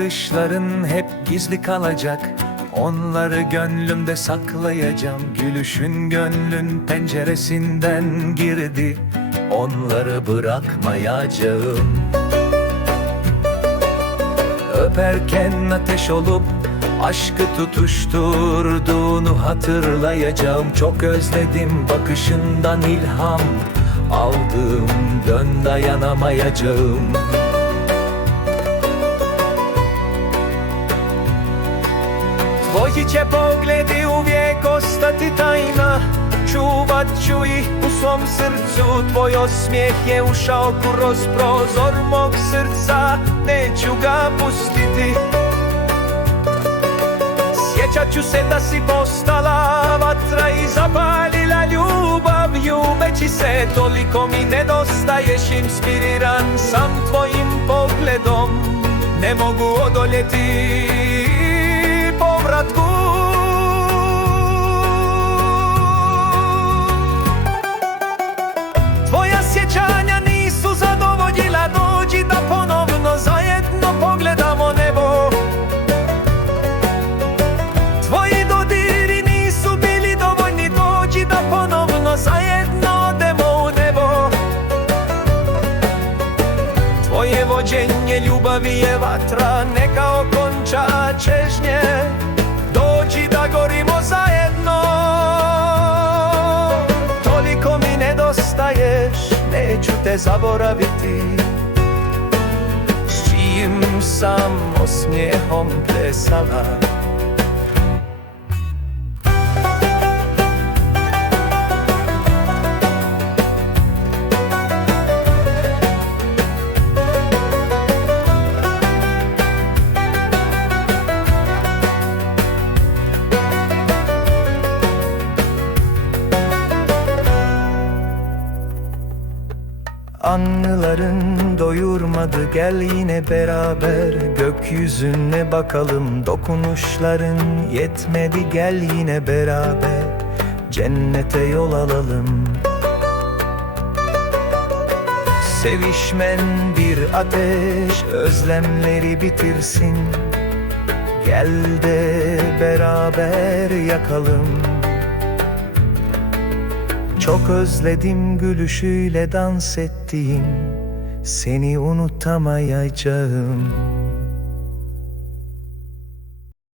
Bakışların hep gizli kalacak. Onları gönlümde saklayacağım. Gülüşün gönlün penceresinden girdi. Onları bırakmayacağım Öperken ateş olup Aşkı tutuşturduğunu hatırlayacağım. Çok özledim bakışından ilham. Aldım dön dayanamayacağım Twoji cię pogledy uvijek ostati tajna. Čuvat ću ih u svom srcu. Tvoj osmijeh je ušao kroz prozor mog srca. Neću ga pustiti. Sjećat ću se da si postala vatra i zapalila ljubav. Ljubeći se toliko mi nedostaješ. Inspiriran sam tvojim pogledom. Ne mogu odoljeti Tvoje vođenje ljubavi je vatra Neka okonča čežnje Dođi da gorimo zajedno. Toliko mi nedostaješ Neću te zaboraviti. S čijim sam osmijehom plesala Anıların doyurmadı gel yine beraber. Gökyüzüne bakalım dokunuşların yetmedi gel yine beraber. Cennete yol alalım. Sevişmen bir ateş özlemleri bitirsin. Gel de beraber yakalım çok özledim gülüşüyle dans ettiğim Seni unutamayacağım